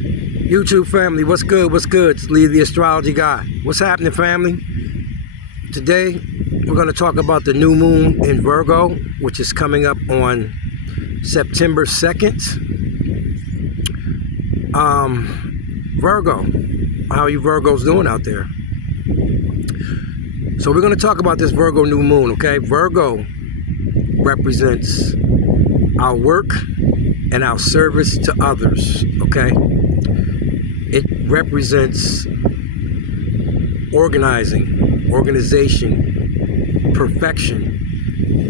YouTube family, what's good? What's good? It's Lee, the astrology guy. What's happening, family? Today, we're going to talk about the new moon in Virgo, which is coming up on September 2nd. Virgo, how are you Virgos doing out there? So we're going to talk about this Virgo new moon, okay? Virgo represents our work and our service to others, okay? It represents organization, perfection.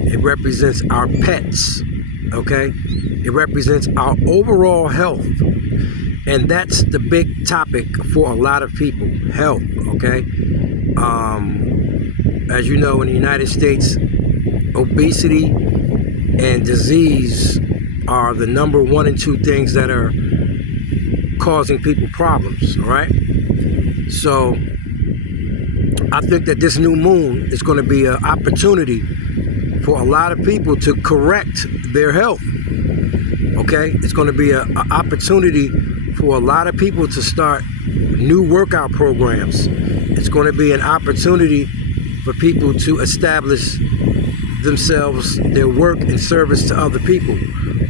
It represents our pets, okay? It represents our overall health. And that's the big topic for a lot of people, health, okay? As you know, in the United States, obesity and disease are the number 1 and 2 things that are causing people problems, all right? So I think that this new moon is going to be an opportunity for a lot of people to correct their health, okay? It's going to be an opportunity for a lot of people to start new workout programs. It's going to be an opportunity for people to establish themselves, their work and service to other people.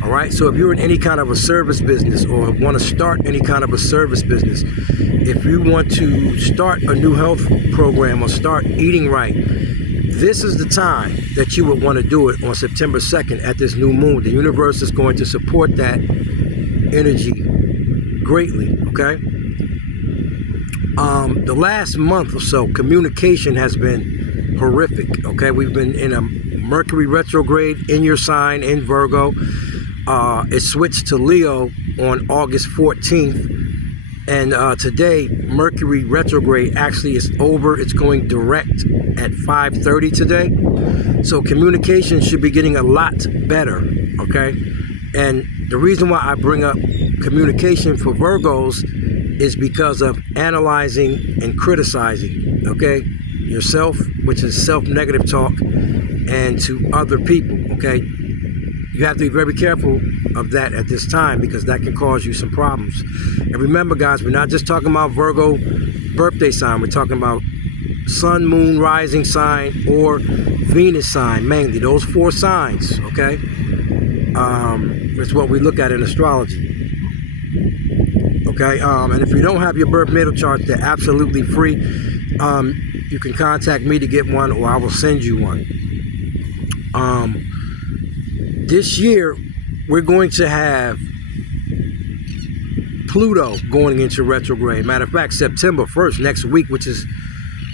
All right, so if you're in any kind of a service business or want to start any kind of a service business, if you want to start a new health program or start eating right, this is the time that you would want to do it on September 2nd at this new moon. The universe is going to support that energy greatly, okay? The last month or so, communication has been horrific, okay? We've been in a Mercury retrograde in your sign in Virgo. It switched to Leo on August 14th. And today, Mercury retrograde actually is over. It's going direct at 5:30 today. So communication should be getting a lot better, okay? And the reason why I bring up communication for Virgos is because of analyzing and criticizing, okay? Yourself, which is self-negative talk, and to other people, okay? You have to be very careful of that at this time because that can cause you some problems. And remember, guys, we're not just talking about Virgo birthday sign. We're talking about sun, moon, rising sign, or Venus sign, mainly. Those 4 signs, okay? It's what we look at in astrology. Okay, and if you don't have your birth natal chart, they're absolutely free. You can contact me to get one, or I will send you one. This year, we're going to have Pluto going into retrograde. Matter of fact, September 1st, next week, which is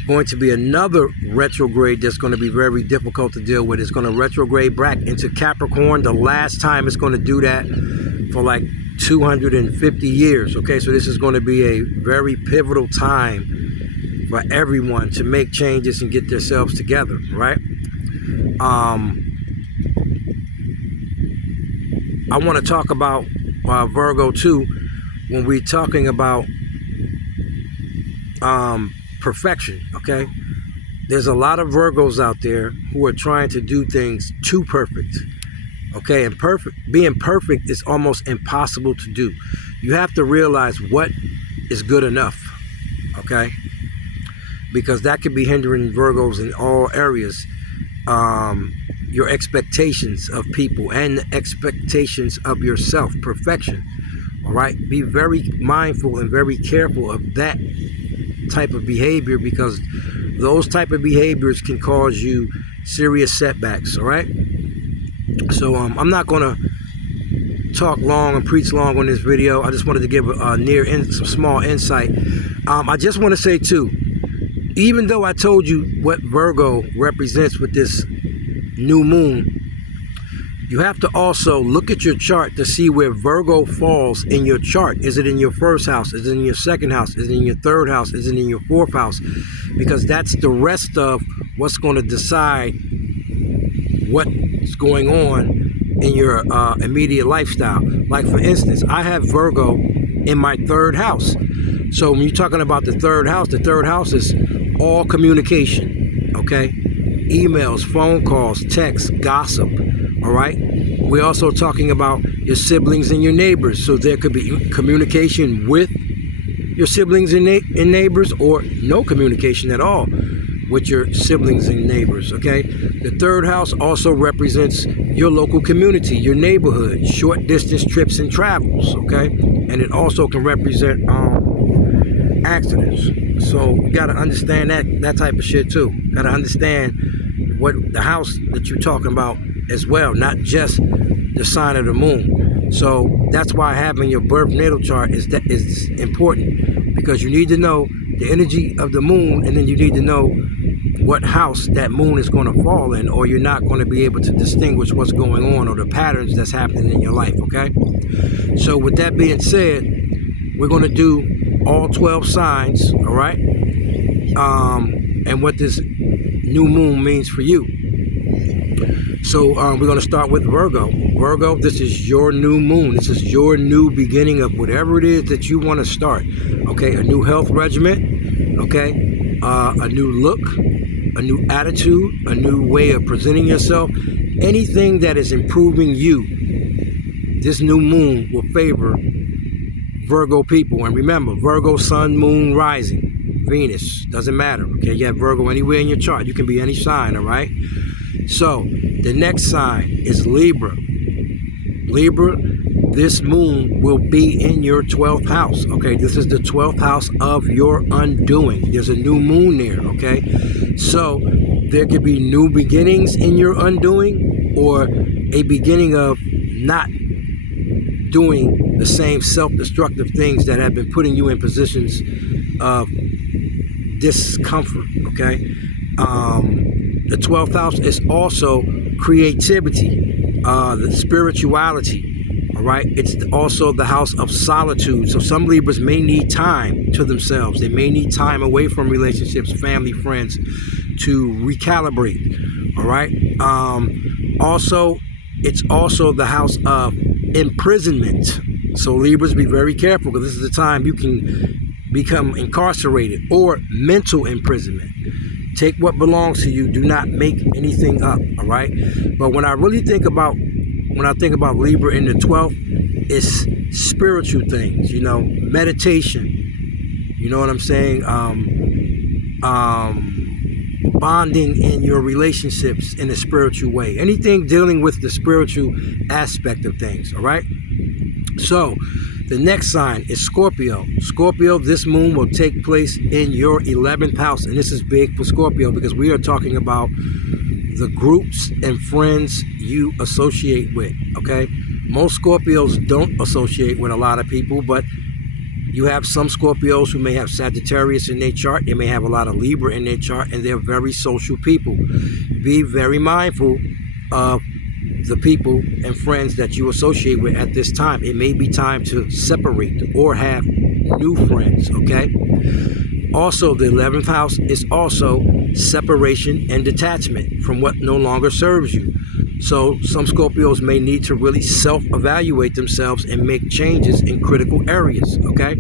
going to be another retrograde that's going to be very difficult to deal with. It's going to retrograde back into Capricorn. The last time it's going to do that for like 250 years, okay? So this is going to be a very pivotal time for everyone to make changes and get themselves together, right? I want to talk about Virgo too when we're talking about perfection, okay? There's a lot of Virgos out there who are trying to do things too perfect, okay? And being perfect is almost impossible to do. You have to realize what is good enough, okay? Because that could be hindering Virgos in all areas. Your expectations of people and the expectations of yourself, perfection, all right? Be very mindful and very careful of that type of behavior because those type of behaviors can cause you serious setbacks, all right? So I'm not going to talk long and preach long on this video. I just wanted to give some small insight. I just want to say too, even though I told you what Virgo represents with this new moon, you have to also look at your chart to see where Virgo falls in your chart. Is it in your 1st house? Is it in your 2nd house? Is it in your 3rd house? Is it in your 4th house? Because that's the rest of what's going to decide what's going on in your immediate lifestyle. Like for instance, I have Virgo in my 3rd house. So when you're talking about the 3rd house is all communication, okay? Emails, phone calls, texts, gossip, all right? We're also talking about your siblings and your neighbors. So there could be communication with your siblings and neighbors, or no communication at all with your siblings and neighbors, okay? The third house also represents your local community, your neighborhood, short distance trips and travels, okay? And it also can represent accidents. So you gotta understand that type of shit too. Gotta understand what the house that you're talking about as well, not just the sign of the moon. So that's why having your birth natal chart is important, because you need to know the energy of the moon, and then you need to know what house that moon is going to fall in, or you're not going to be able to distinguish what's going on or the patterns that's happening in your life, okay? So with that being said, we're going to do all 12 signs, all right? And what this new moon means for you. So we're going to start with Virgo. Virgo, this is your new moon. This is your new beginning of whatever it is that you want to start. Okay, a new health regimen. Okay, a new look, a new attitude, a new way of presenting yourself. Anything that is improving you, this new moon will favor Virgo people. And remember, Virgo, sun, moon, rising, Venus, doesn't matter. Okay, you have Virgo anywhere in your chart. You can be any sign, all right? So the next sign is Libra. Libra, this moon will be in your 12th house. Okay, this is the 12th house of your undoing. There's a new moon there. Okay, so there could be new beginnings in your undoing, or a beginning of not doing the same self-destructive things that have been putting you in positions of discomfort. Okay, the 12th house is also creativity, the spirituality, all right? It's also the house of solitude. So some Libras may need time to themselves. They may need time away from relationships, family, friends, to recalibrate, all right? Also, it's also the house of imprisonment. So Libras, be very careful, because this is the time you can become incarcerated, or mental imprisonment. Take what belongs to you. Do not make anything up, all right? But when I really think about, Libra in the 12th, it's spiritual things, you know, meditation, you know what I'm saying? Bonding in your relationships in a spiritual way. Anything dealing with the spiritual aspect of things, all right? So the next sign is Scorpio. Scorpio, this moon will take place in your 11th house. And this is big for Scorpio, because we are talking about the groups and friends you associate with, okay? Most Scorpios don't associate with a lot of people, but you have some Scorpios who may have Sagittarius in their chart. They may have a lot of Libra in their chart, and they're very social people. Be very mindful of the people and friends that you associate with at this time. It may be time to separate or have new friends, okay? Also, the 11th house is also separation and detachment from what no longer serves you. So some Scorpios may need to really self-evaluate themselves and make changes in critical areas, okay?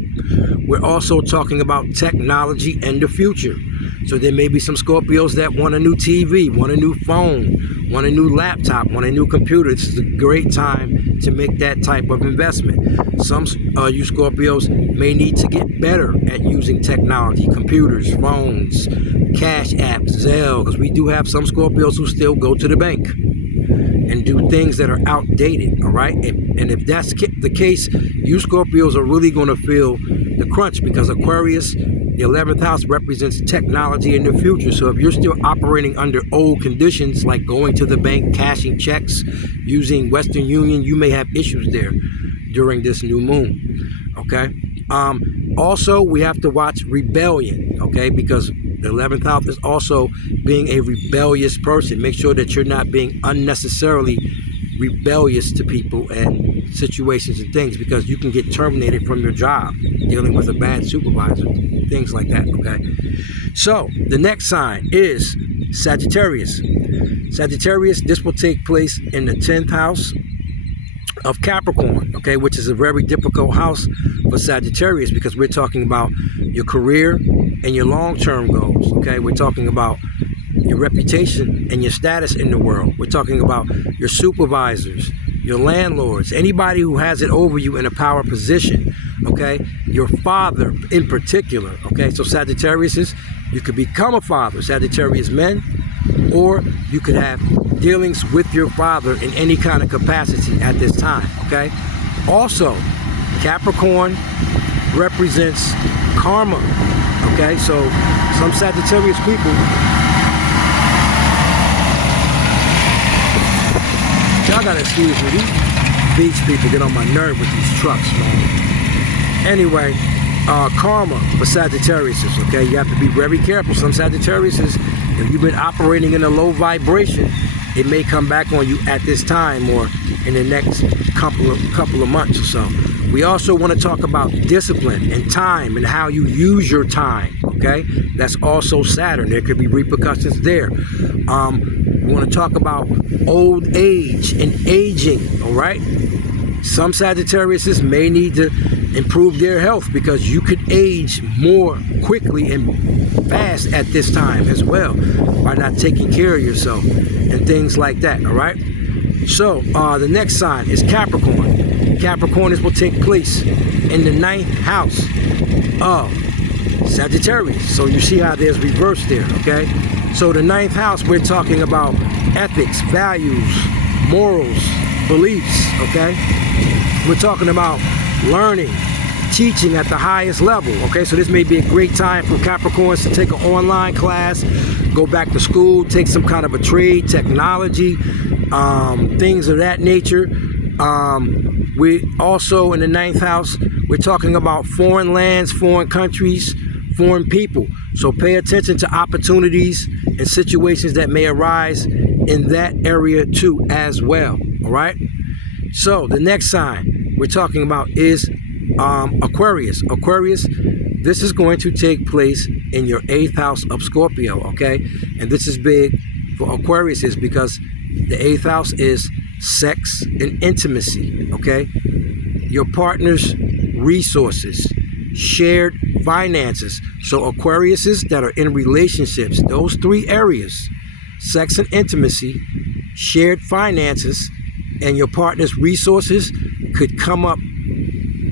We're also talking about technology and the future. So there may be some Scorpios that want a new TV, want a new phone, want a new laptop, want a new computer. This is a great time to make that type of investment. Some you Scorpios may need to get better at using technology, computers, phones, cash apps, Zelle, because we do have some Scorpios who still go to the bank and do things that are outdated, all right? And if that's the case, you Scorpios are really going to feel the crunch, because Aquarius, the 11th house, represents technology in the future. So if you're still operating under old conditions, like going to the bank, cashing checks, using Western Union, you may have issues there during this new moon, okay? Also, we have to watch rebellion, okay? Because the 11th house is also being a rebellious person. Make sure that you're not being unnecessarily rebellious to people and situations and things, because you can get terminated from your job dealing with a bad supervisor, things like that, okay? So the next sign is Sagittarius. Sagittarius, this will take place in the 10th house of Capricorn, okay, which is a very difficult house for Sagittarius, because we're talking about your career and your long-term goals, okay? We're talking about your reputation and your status in the world. We're talking about your supervisors, your landlords, anybody who has it over you in a power position, okay? Your father in particular, okay? So Sagittarius, you could become a father, Sagittarius men, or you could have dealings with your father in any kind of capacity at this time, okay? Also, Capricorn represents karma, okay? So some Sagittarius people, y'all gotta excuse me, these beach people get on my nerve with these trucks, man. Anyway, karma for Sagittarius, okay? You have to be very careful. Some Sagittarius, if you've been operating in a low vibration, it may come back on you at this time or in the next couple of months or so. We also want to talk about discipline and time and how you use your time, okay? That's also Saturn. There could be repercussions there. We want to talk about old age and aging, all right? Some Sagittarius may need to improve their health because you could age more quickly and fast at this time as well by not taking care of yourself and things like that, all right? So the next sign is Capricorn. Capricorn will take place in the 9th house of Sagittarius. So you see how there's reverse there, okay? So the 9th house, we're talking about ethics, values, morals, beliefs, okay? We're talking about learning, teaching at the highest level, okay? So this may be a great time for Capricorns to take an online class, go back to school, take some kind of a trade, technology, things of that nature. We also, in the 9th house, we're talking about foreign lands, foreign countries, foreign people. So pay attention to opportunities and situations that may arise in that area too as well, all right? So the next sign we're talking about is Aquarius. Aquarius, this is going to take place in your 8th house of Scorpio, okay? And this is big for Aquarius is because the 8th house is sex and intimacy, okay? Your partner's resources, shared finances. So Aquariuses that are in relationships, those 3 areas, sex and intimacy, shared finances, and your partner's resources could come up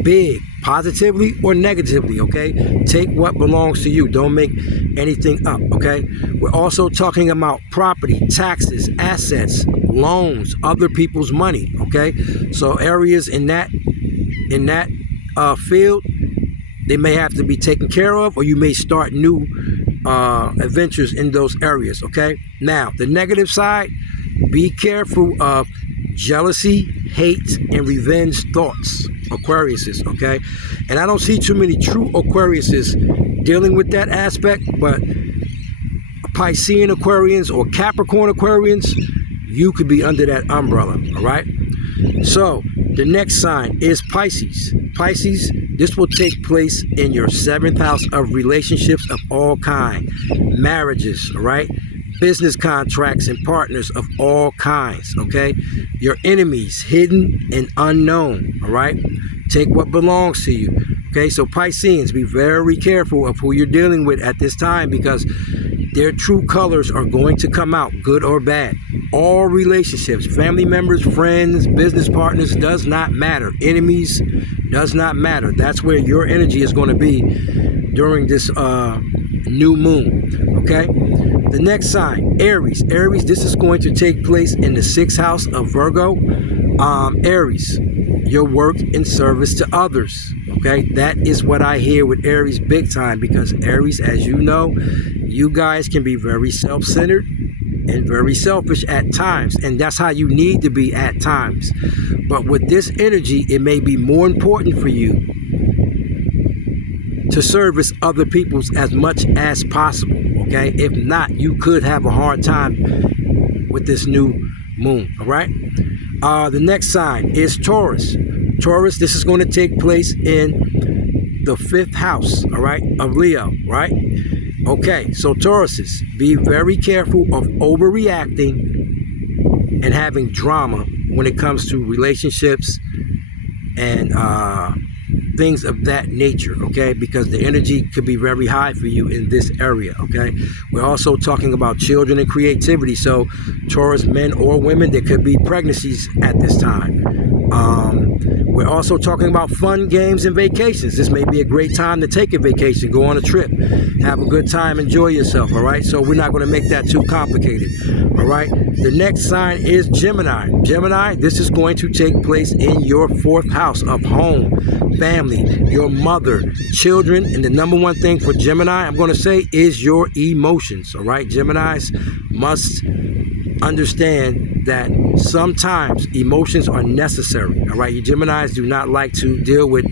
big, positively or negatively, okay? Take what belongs to you. Don't make anything up, okay? We're also talking about property, taxes, assets, loans, other people's money, okay? So areas in that field, they may have to be taken care of, or you may start new adventures in those areas, okay? Now, the negative side, be careful of jealousy, hate, and revenge thoughts, Aquariuses, okay? And I don't see too many true Aquariuses dealing with that aspect, but Piscean Aquarians or Capricorn Aquarians, you could be under that umbrella, all right? So the next sign is Pisces. Pisces, this will take place in your 7th house of relationships of all kind, marriages, all right? Business contracts and partners of all kinds, okay? Your enemies, hidden and unknown, all right? Take what belongs to you, okay? So Pisceans, be very careful of who you're dealing with at this time because their true colors are going to come out, good or bad. All relationships, family members, friends, business partners, does not matter. Enemies, does not matter. That's where your energy is going to be during this new moon, okay? The next sign, Aries. Aries, this is going to take place in the 6th house of Virgo. Aries, your work in service to others, okay? That is what I hear with Aries big time because Aries, as you know, you guys can be very self-centered and very selfish at times, and that's how you need to be at times. But with this energy, it may be more important for you to service other people's as much as possible, okay? If not, you could have a hard time with this new moon, all right? The next sign is Taurus. Taurus, this is going to take place in the 5th house, all right, of Leo, right? Okay, so Tauruses, be very careful of overreacting and having drama when it comes to relationships and things of that nature, okay? Because the energy could be very high for you in this area, okay? We're also talking about children and creativity. So Taurus men or women, there could be pregnancies at this time. We're also talking about fun, games, and vacations. This may be a great time to take a vacation, go on a trip, have a good time, enjoy yourself, all right? So we're not going to make that too complicated, all right? The next sign is Gemini. Gemini, this is going to take place in your 4th house of home, family, your mother, children, and the number one thing for Gemini, I'm going to say, is your emotions, all right? Geminis must understand that sometimes emotions are necessary, all right? You Geminis do not like to deal with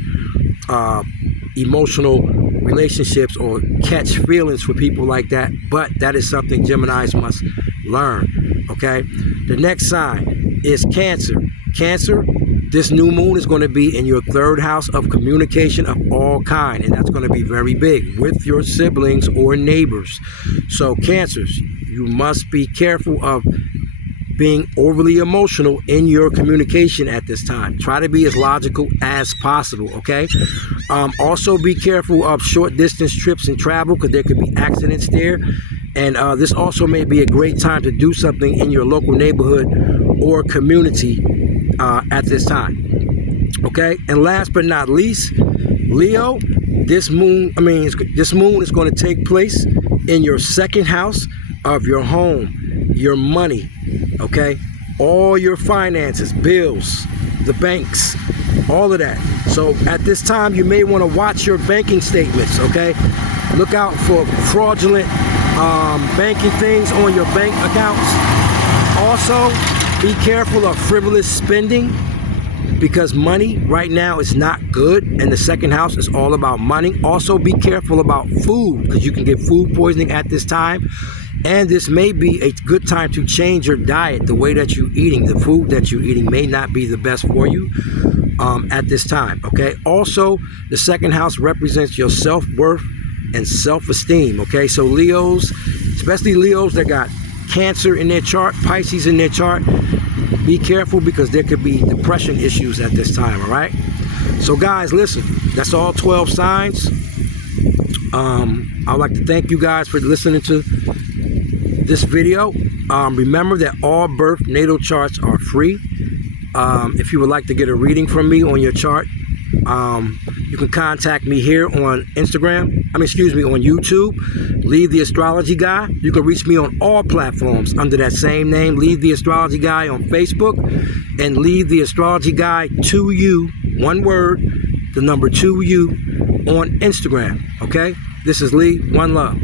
emotional relationships or catch feelings for people like that, but that is something Geminis must learn, okay? The next sign is Cancer. Cancer, this new moon is going to be in your 3rd house of communication of all kind, and that's going to be very big with your siblings or neighbors. So Cancers, you must be careful of being overly emotional in your communication at this time. Try to be as logical as possible, okay? Also be careful of short distance trips and travel, because there could be accidents there. And this also may be a great time to do something in your local neighborhood or community at this time, okay? And last but not least, Leo, this moon is going to take place in your 2nd house of your home, your money, okay? All your finances, bills, the banks, all of that. So at this time, you may want to watch your banking statements, okay? Look out for fraudulent banking things on your bank accounts. Also, be careful of frivolous spending, because money right now is not good, and the 2nd house is all about money. Also, be careful about food, because you can get food poisoning at this time. And this may be a good time to change your diet, the way that you're eating. The food that you're eating may not be the best for you at this time, okay? Also, the 2nd house represents your self-worth and self-esteem, okay? So Leos, especially Leos that got Cancer in their chart, Pisces in their chart, be careful, because there could be depression issues at this time, all right? So guys, listen, that's all 12 signs. I'd like to thank you guys for listening to this video. Remember that all birth natal charts are free. If you would like to get a reading from me on your chart, you can contact me here on Instagram. on YouTube. Leave the Astrology Guy. You can reach me on all platforms under that same name. Leave the Astrology Guy on Facebook, and Leave the Astrology Guy 2U, one word, the number 2U on Instagram. Okay? This is Lee. One love.